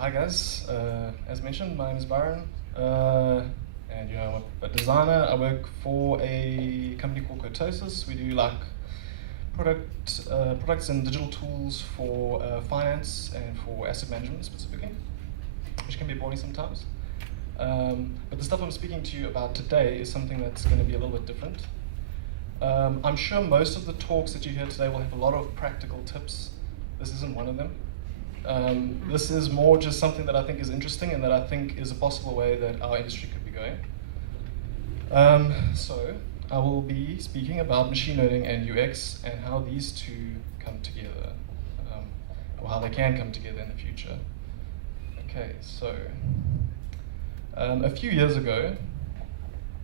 Hi guys, as mentioned, my name is Byron, and I'm a designer. I work for a company called Kurtosis. We do like products and digital tools for finance and for asset management specifically, which can be boring sometimes. But the stuff I'm speaking to you about today is something that's going to be a little bit different. I'm sure most of the talks that you hear today will have a lot of practical tips. This isn't one of them. This is more just something that I think is interesting and that I think is a possible way that our industry could be going. So I will be speaking about machine learning and UX and how these two come together, or how they can come together in the future. Okay, so a few years ago,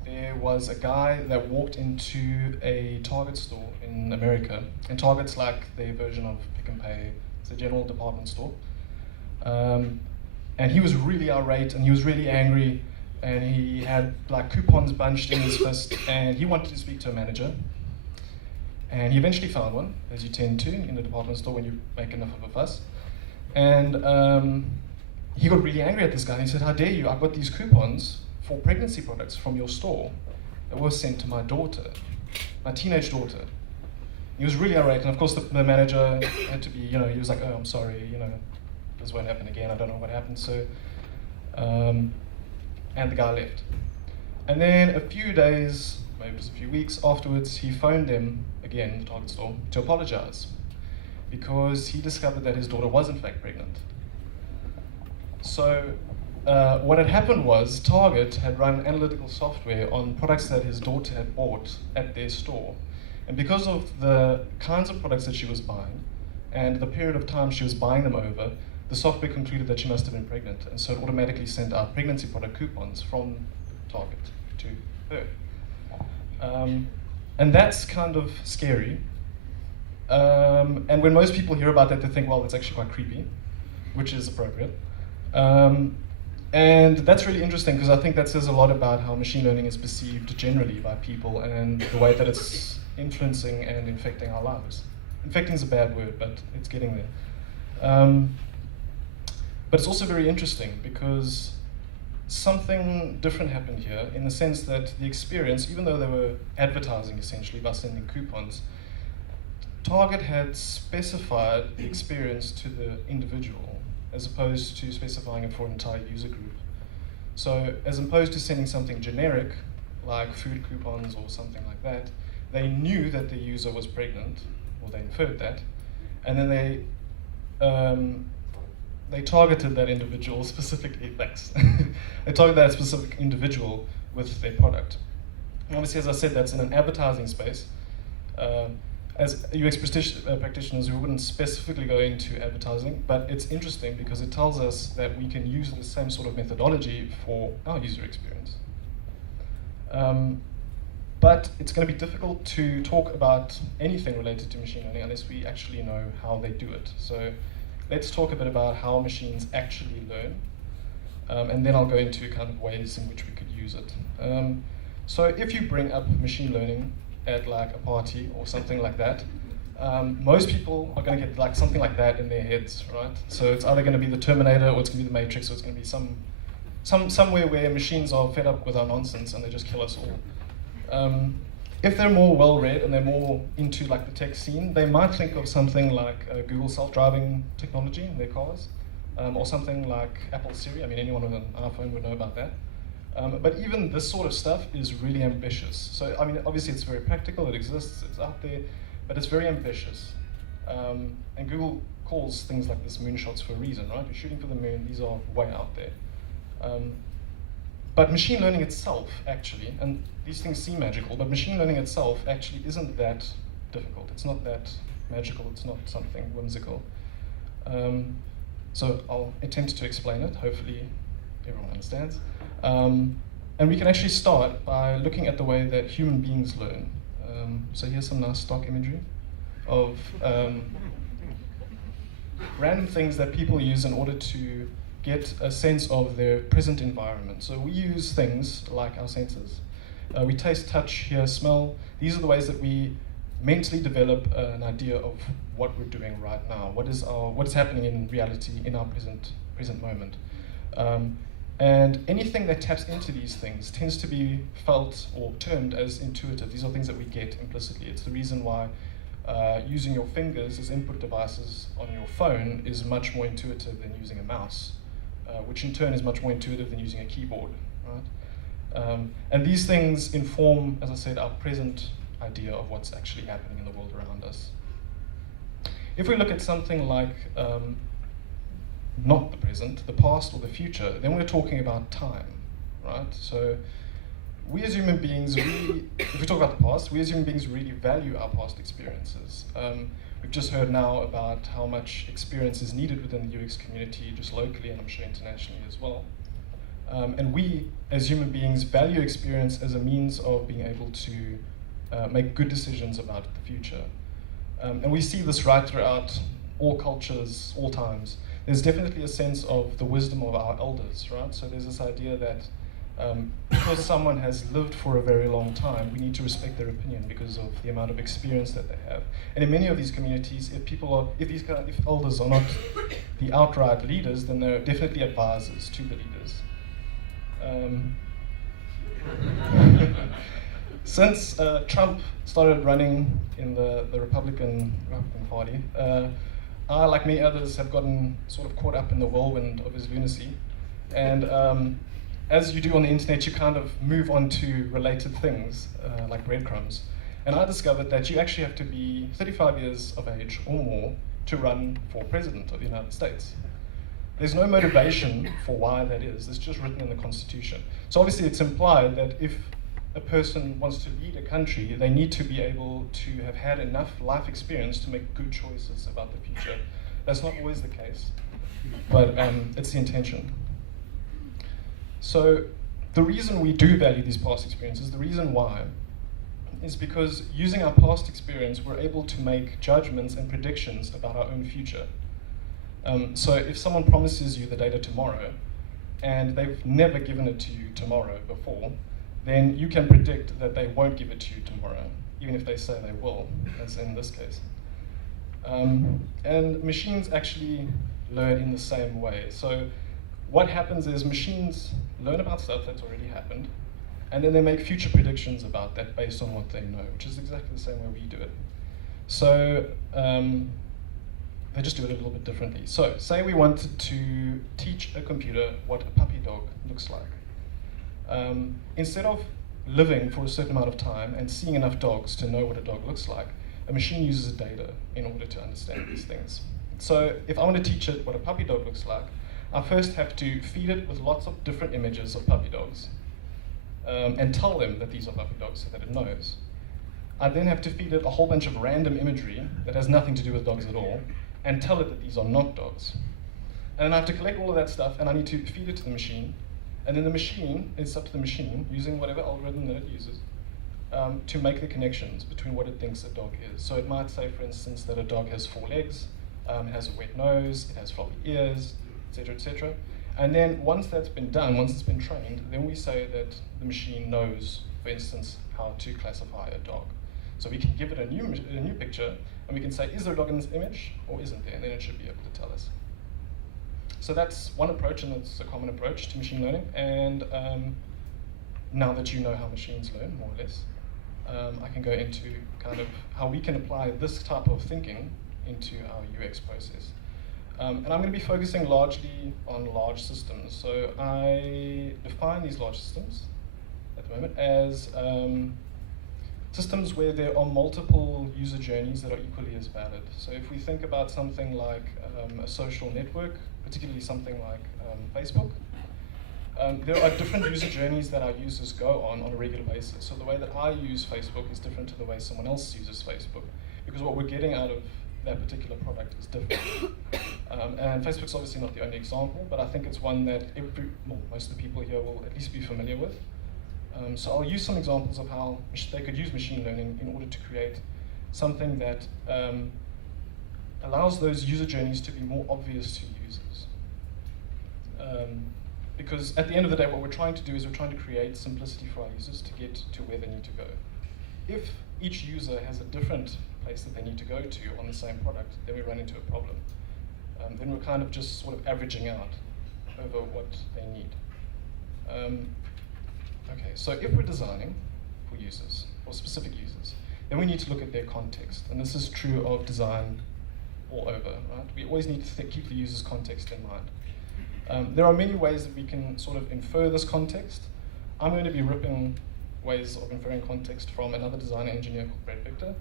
there was a guy that walked into a Target store in America, and Target's like their version of Pick and Pay. It's a general department store. And he was really irate and he was really angry, and he had like coupons bunched in his fist, and he wanted to speak to a manager. And he eventually found one, as you tend to in a department store when you make enough of a fuss. And he got really angry at this guy, and he said, "How dare you, I've got these coupons for pregnancy products from your store that were sent to my daughter, my teenage daughter." He was really irate, and of course the manager had to be, he was like, "Oh, I'm sorry, this won't happen again, I don't know what happened." So, and the guy left. And then a few days, maybe just a few weeks afterwards, he phoned them again, the Target store, to apologize, because he discovered that his daughter was in fact pregnant. So what had happened was Target had run analytical software on products that his daughter had bought at their store. And because of the kinds of products that she was buying and the period of time she was buying them over, the software concluded that she must have been pregnant. And so it automatically sent out pregnancy product coupons from Target to her. And that's kind of scary. And when most people hear about that, they think, well, that's actually quite creepy, which is appropriate. And that's really interesting because I think that says a lot about how machine learning is perceived generally by people and the way that it's influencing and infecting our lives. Infecting is a bad word, but it's getting there. But it's also very interesting because something different happened here in the sense that the experience, even though they were advertising essentially by sending coupons, Target had specified the experience to the individual as opposed to specifying it for an entire user group. So as opposed to sending something generic, like food coupons or something like that, they knew that the user was pregnant, or they inferred that, and then they targeted that individual specifically, thanks. They targeted that specific individual with their product. And obviously, as I said, that's in an advertising space. As UX practitioners, we wouldn't specifically go into advertising, but it's interesting because it tells us that we can use the same sort of methodology for our user experience. But it's going to be difficult to talk about anything related to machine learning unless we actually know how they do it. So let's talk a bit about how machines actually learn, and then I'll go into kind of ways in which we could use it. So if you bring up machine learning at like a party or something like that, most people are going to get like something like that in their heads, right? So it's either going to be the Terminator, or it's going to be the Matrix, or it's going to be somewhere where machines are fed up with our nonsense and they just kill us all. If they're more well-read and they're more into like the tech scene, they might think of something like Google self-driving technology in their cars, or something like Apple Siri. I mean, anyone with an iPhone would know about that. But even this sort of stuff is really ambitious. So, I mean, obviously it's very practical, it exists, it's out there, but it's very ambitious. And Google calls things like this moonshots for a reason, right? You're shooting for the moon, these are way out there. But machine learning itself, actually, and these things seem magical, but machine learning itself actually isn't that difficult. It's not that magical, it's not something whimsical. So I'll attempt to explain it, hopefully everyone understands. And we can actually start by looking at the way that human beings learn. So here's some nice stock imagery of random things that people use in order to get a sense of their present environment. So we use things like our senses. We taste, touch, hear, smell. These are the ways that we mentally develop an idea of what we're doing right now. What is happening in reality in our present present moment. And anything that taps into these things tends to be felt or termed as intuitive. These are things that we get implicitly. It's the reason why using your fingers as input devices on your phone is much more intuitive than using a mouse, which in turn is much more intuitive than using a keyboard, right? And these things inform, as I said, our present idea of what's actually happening in the world around us. If we look at something like not the present, the past or the future, then we're talking about time, right? So we as human beings, if we talk about the past, we as human beings really value our past experiences. We've just heard now about how much experience is needed within the UX community, just locally, and I'm sure internationally as well. And we, as human beings, value experience as a means of being able to make good decisions about the future. And we see this right throughout all cultures, all times. There's definitely a sense of the wisdom of our elders, right? So there's this idea that because someone has lived for a very long time, we need to respect their opinion because of the amount of experience that they have. And in many of these communities, if elders are not the outright leaders, then they're definitely advisors to the leaders. Since Trump started running in the Republican Party, I, like many others, have gotten sort of caught up in the whirlwind of his lunacy. And as you do on the internet, you kind of move on to related things, like breadcrumbs. And I discovered that you actually have to be 35 years of age or more to run for president of the United States. There's no motivation for why that is. It's just written in the Constitution. So obviously it's implied that if a person wants to lead a country, they need to be able to have had enough life experience to make good choices about the future. That's not always the case, but it's the intention. So the reason we do value these past experiences, the reason why, is because using our past experience, we're able to make judgments and predictions about our own future. So if someone promises you the data tomorrow, and they've never given it to you tomorrow before, then you can predict that they won't give it to you tomorrow, even if they say they will, as in this case. And machines actually learn in the same way. So what happens is machines learn about stuff that's already happened, and then they make future predictions about that based on what they know, which is exactly the same way we do it. So they just do it a little bit differently. So say we wanted to teach a computer what a puppy dog looks like. Instead of living for a certain amount of time and seeing enough dogs to know what a dog looks like, a machine uses data in order to understand these things. So if I want to teach it what a puppy dog looks like, I first have to feed it with lots of different images of puppy dogs and tell them that these are puppy dogs so that it knows. I then have to feed it a whole bunch of random imagery that has nothing to do with dogs at all and tell it that these are not dogs. And then I have to collect all of that stuff and I need to feed it to the machine. And then the machine, it's up to the machine, using whatever algorithm that it uses, to make the connections between what it thinks a dog is. So it might say, for instance, that a dog has 4 legs, it has a wet nose, it has floppy ears, etc., etc. And then once that's been done, once it's been trained, then we say that the machine knows, for instance, how to classify a dog. So we can give it a new picture, and we can say, is there a dog in this image, or isn't there? And then it should be able to tell us. So that's one approach, and it's a common approach to machine learning. And now that you know how machines learn, more or less, I can go into kind of how we can apply this type of thinking into our UX process. And I'm going to be focusing largely on large systems. So I define these large systems at the moment as systems where there are multiple user journeys that are equally as valid. So if we think about something like a social network, particularly something like Facebook, there are different user journeys that our users go on a regular basis. So the way that I use Facebook is different to the way someone else uses Facebook, because what we're getting out of that particular product is different. And Facebook's obviously not the only example, but I think it's one that most of the people here will at least be familiar with. So I'll use some examples of how they could use machine learning in order to create something that allows those user journeys to be more obvious to users. Because at the end of the day, what we're trying to do is we're trying to create simplicity for our users to get to where they need to go. If each user has a different place that they need to go to on the same product, then we run into a problem. then we're kind of just sort of averaging out over what they need. Okay, so if we're designing for users, or specific users, then we need to look at their context. And this is true of design all over, right? We always need to keep the user's context in mind. There are many ways that we can sort of infer this context. I'm going to be ripping ways of inferring context from another designer engineer called Brett Victor.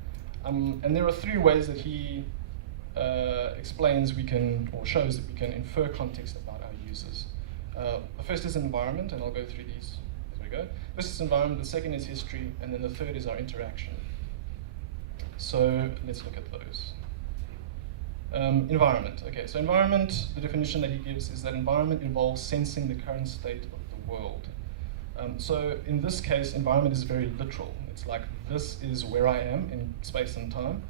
And there are 3 ways that he explains we can, or shows that we can infer context about our users. The first is environment, and I'll go through these as we go. This is environment, the second is history, and then the third is our interaction. So let's look at those. Environment. Okay, so environment, the definition that he gives is that environment involves sensing the current state of the world. So in this case, environment is very literal. It's like, this is where I am in space and time.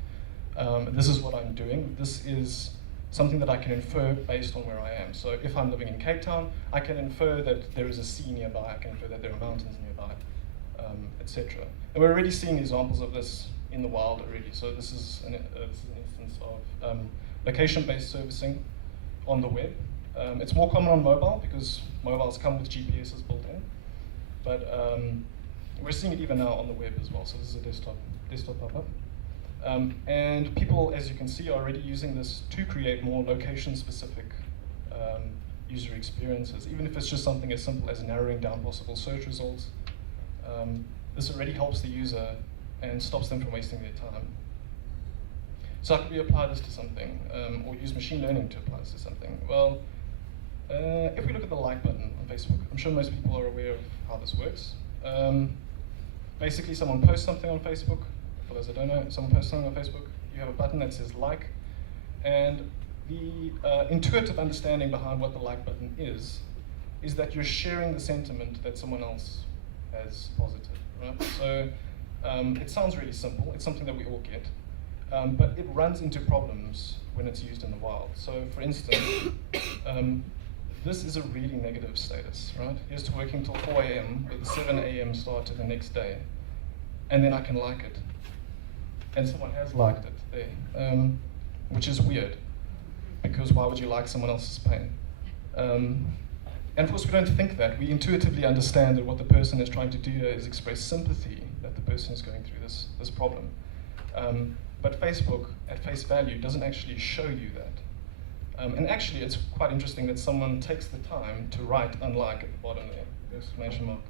This is what I'm doing. This is something that I can infer based on where I am. So if I'm living in Cape Town, I can infer that there is a sea nearby. I can infer that there are mountains nearby, etc. And we're already seeing examples of this in the wild already. So this is an instance of location-based servicing on the web. It's more common on mobile because mobiles come with GPSs built in. But we're seeing it even now on the web as well. So this is a desktop pop-up. And people, as you can see, are already using this to create more location-specific user experiences, even if it's just something as simple as narrowing down possible search results. This already helps the user and stops them from wasting their time. So how can we apply this to something, or use machine learning to apply this to something? Well, if we look at the like button on Facebook, I'm sure most people are aware of how this works. Basically, someone posts something on Facebook. For those that don't know, someone posts something on Facebook, you have a button that says like, and the intuitive understanding behind what the like button is that you're sharing the sentiment that someone else has posited, right? So it sounds really simple. It's something that we all get. But it runs into problems when it's used in the wild. So for instance, this is a really negative status, right? Here's to working till 4 a.m. with a 7 a.m. start to the next day. And then I can like it. And someone has liked it there, which is weird, because why would you like someone else's pain? And of course we don't think that. We intuitively understand that what the person is trying to do is express sympathy that the person is going through this problem. But Facebook, at face value, doesn't actually show you that. And actually, it's quite interesting that someone takes the time to write unlike at the bottom there, the exclamation mark.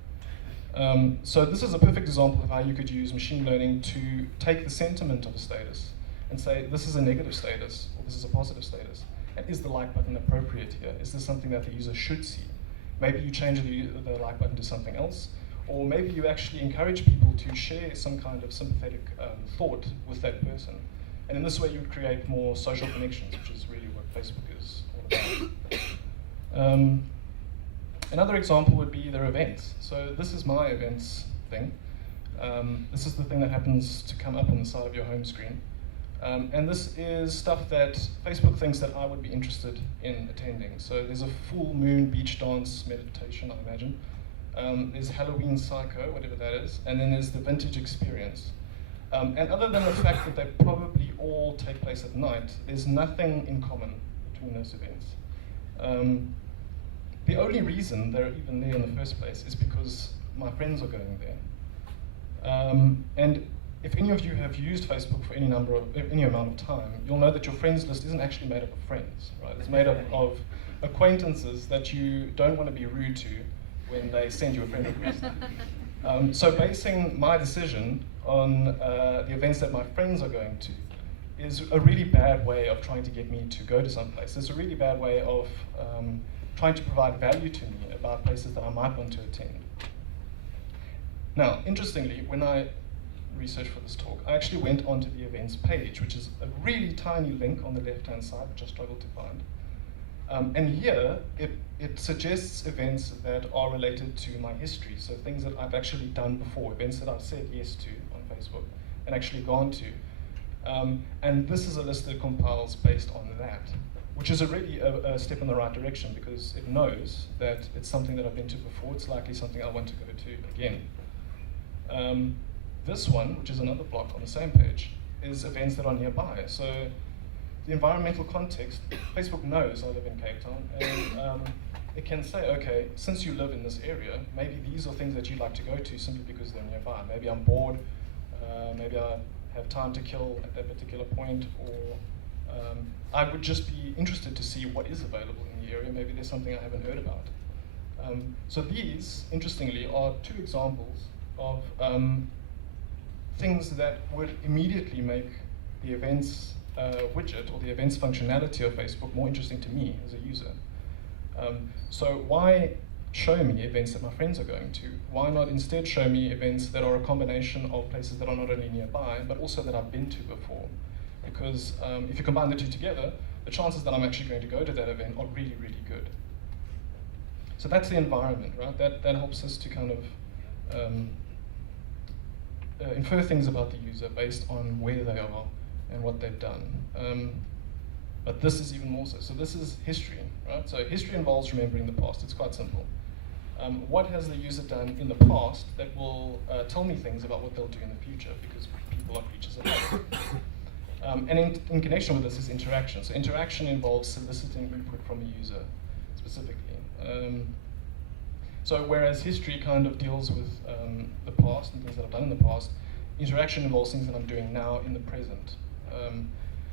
So this is a perfect example of how you could use machine learning to take the sentiment of a status and say, this is a negative status, or this is a positive status. And is the like button appropriate here? Is this something that the user should see? Maybe you change the like button to something else, or maybe you actually encourage people to share some kind of sympathetic thought with that person. And in this way, you would create more social connections, which is really what Facebook is all about. Another example would be their events. So this is my events thing. This is the thing that happens to come up on the side of your home screen. And this is stuff that Facebook thinks that I would be interested in attending. So there's a full moon beach dance meditation, I imagine. There's Halloween Psycho, whatever that is, and then there's the Vintage Experience. And other than the fact that they probably all take place at night, there's nothing in common between those events. The only reason they're even there in the first place is because my friends are going there. And if any of you have used Facebook for any amount of time, you'll know that your friends list isn't actually made up of friends, right? It's made up of acquaintances that you don't want to be rude to when they send you a friend request. So basing my decision on the events that my friends are going to is a really bad way of trying to get me to go to some place. It's a really bad way of trying to provide value to me about places that I might want to attend. Now, interestingly, when I researched for this talk, I actually went onto the events page, which is a really tiny link on the left-hand side, which I struggled to find. And here, it suggests events that are related to my history, so things that I've actually done before, events that I've said yes to on Facebook and actually gone to. And this is a list that compiles based on that, which is already a step in the right direction because it knows that it's something that I've been to before. It's likely something I want to go to again. This one, which is another block on the same page, is events that are nearby. So the environmental context, Facebook knows I live in Cape Town, and it can say, okay, since you live in this area, maybe these are things that you'd like to go to simply because they're nearby. Maybe I'm bored, maybe I have time to kill at that particular point, or I would just be interested to see what is available in the area. Maybe there's something I haven't heard about. So these, interestingly, are two examples of things that would immediately make the events widget or the events functionality of Facebook more interesting to me as a user. So why show me events that my friends are going to? Why not instead show me events that are a combination of places that are not only nearby, but also that I've been to before? Because if you combine the two together, the chances that I'm actually going to go to that event are really, really good. So that's the environment, right? That helps us to kind of infer things about the user based on where they are and what they've done. But this is even more so. So this is history, right? So history involves remembering the past. It's quite simple. What has the user done in the past that will tell me things about what they'll do in the future, because people are creatures of habit. And in connection with this is interaction. So interaction involves soliciting input from a user, specifically. So whereas history kind of deals with the past and things that I've done in the past, interaction involves things that I'm doing now in the present.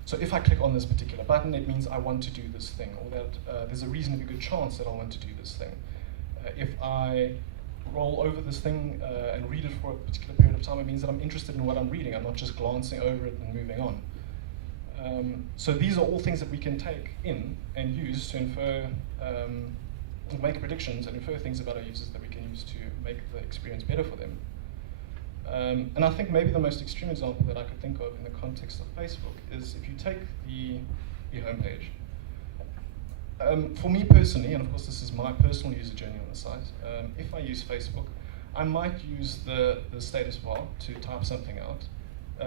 So if I click on this particular button, it means I want to do this thing, or that there's a reasonably good chance that I want to do this thing. If I roll over this thing and read it for a particular period of time, it means that I'm interested in what I'm reading. I'm not just glancing over it and moving on. So these are all things that we can take in and use to infer, make predictions and infer things about our users that we can use to make the experience better for them. And I think maybe the most extreme example that I could think of in the context of Facebook is if you take the homepage. For me personally, and of course this is my personal user journey on the site, if I use Facebook, I might use the status bar to type something out.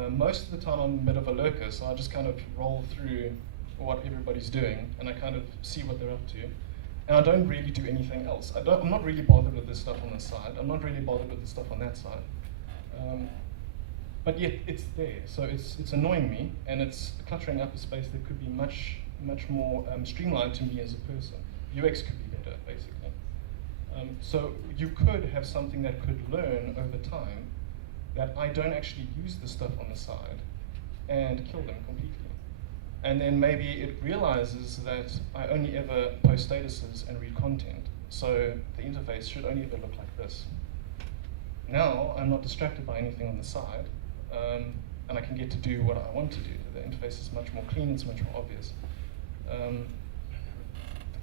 Most of the time I'm a bit of a lurker, so I just kind of roll through what everybody's doing and I kind of see what they're up to. And I don't really do anything else. I'm not really bothered with this stuff on this side. I'm not really bothered with the stuff on that side. But yet it's there, so it's annoying me, and it's cluttering up a space that could be much more streamlined to me as a person. UX could be better, basically. So you could have something that could learn over time that I don't actually use the stuff on the side and kill them completely. And then maybe it realizes that I only ever post statuses and read content, so the interface should only ever look like this. Now I'm not distracted by anything on the side, and I can get to do what I want to do. The interface is much more clean, it's much more obvious.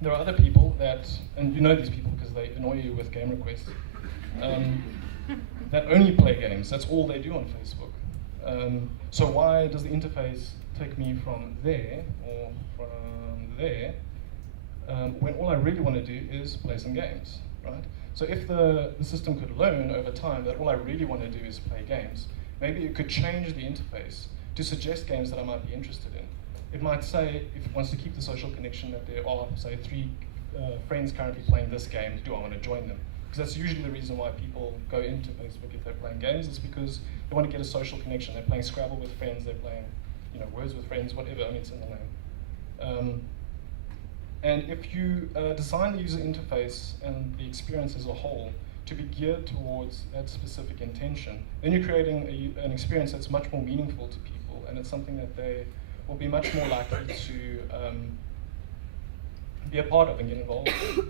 There are other people that, and you know these people because they annoy you with game requests, that only play games. That's all they do on Facebook. So why does the interface take me from there or from there when all I really want to do is play some games, right? So if the system could learn over time that all I really want to do is play games, maybe it could change the interface to suggest games that I might be interested in. It might say, if it wants to keep the social connection, that there are, say, 3 friends currently playing this game, do I want to join them? Because that's usually the reason why people go into Facebook if they're playing games, is because they want to get a social connection. They're playing Scrabble with friends, they're playing words with friends, whatever, only it's in the name. And if you design the user interface and the experience as a whole to be geared towards that specific intention, then you're creating an experience that's much more meaningful to people, and it's something that they will be much more likely to be a part of and get involved with.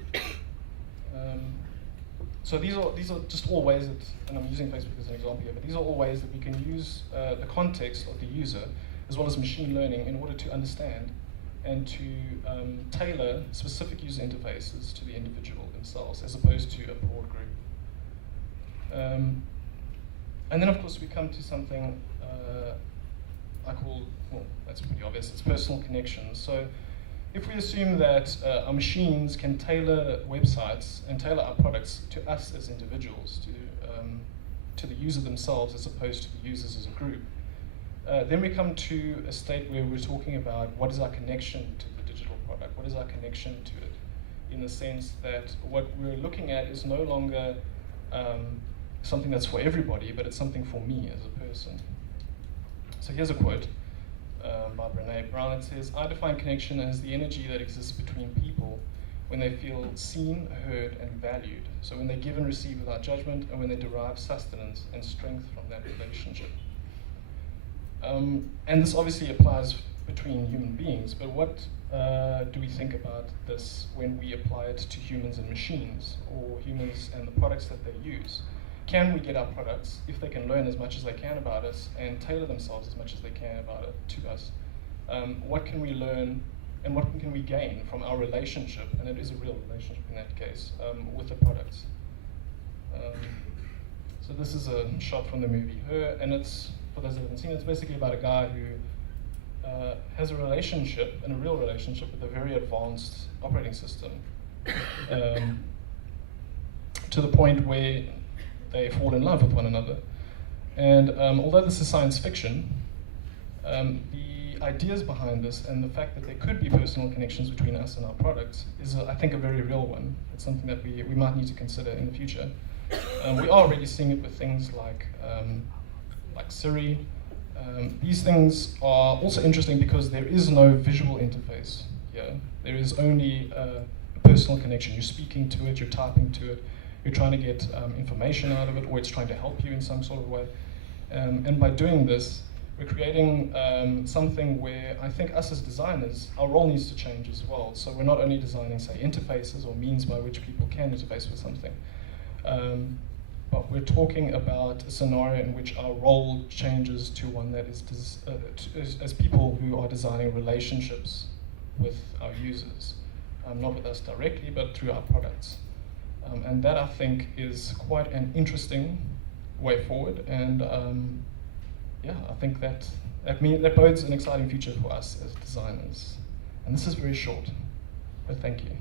So these are just all ways that, and I'm using Facebook as an example here, but these are all ways that we can use the context of the user as well as machine learning in order to understand and to tailor specific user interfaces to the individual themselves as opposed to a broad group. And then of course we come to something I call, well, that's pretty obvious, it's personal connections. So if we assume that our machines can tailor websites and tailor our products to us as individuals, to the user themselves as opposed to the users as a group, then we come to a state where we're talking about what is our connection to the digital product, what is our connection to it, in the sense that what we're looking at is no longer something that's for everybody, but it's something for me as a person. So here's a quote. by Brené Brown. It says, I define connection as the energy that exists between people when they feel seen, heard, and valued. So when they give and receive without judgment, and when they derive sustenance and strength from that relationship. And this obviously applies between human beings, but what do we think about this when we apply it to humans and machines, or humans and the products that they use? Can we get our products, if they can learn as much as they can about us and tailor themselves as much as they can about it to us, what can we learn and what can we gain from our relationship, and it is a real relationship in that case, with the products? So this is a shot from the movie Her, and it's, for those that haven't seen it, it's basically about a guy who has a relationship, and a real relationship, with a very advanced operating system, to the point where they fall in love with one another. And although this is science fiction, the ideas behind this and the fact that there could be personal connections between us and our products is, I think, a very real one. It's something that we might need to consider in the future. We are already seeing it with things like Siri. These things are also interesting because there is no visual interface here. There is only a personal connection. You're speaking to it, you're typing to it, you're trying to get information out of it, or it's trying to help you in some sort of way. And by doing this, we're creating something where I think us as designers, our role needs to change as well. So we're not only designing, say, interfaces or means by which people can interface with something, but we're talking about a scenario in which our role changes to one that is, as people who are designing relationships with our users, not with us directly, but through our products. And that, I think, is quite an interesting way forward, and yeah, I think that bodes an exciting future for us as designers. And this is very short, but thank you.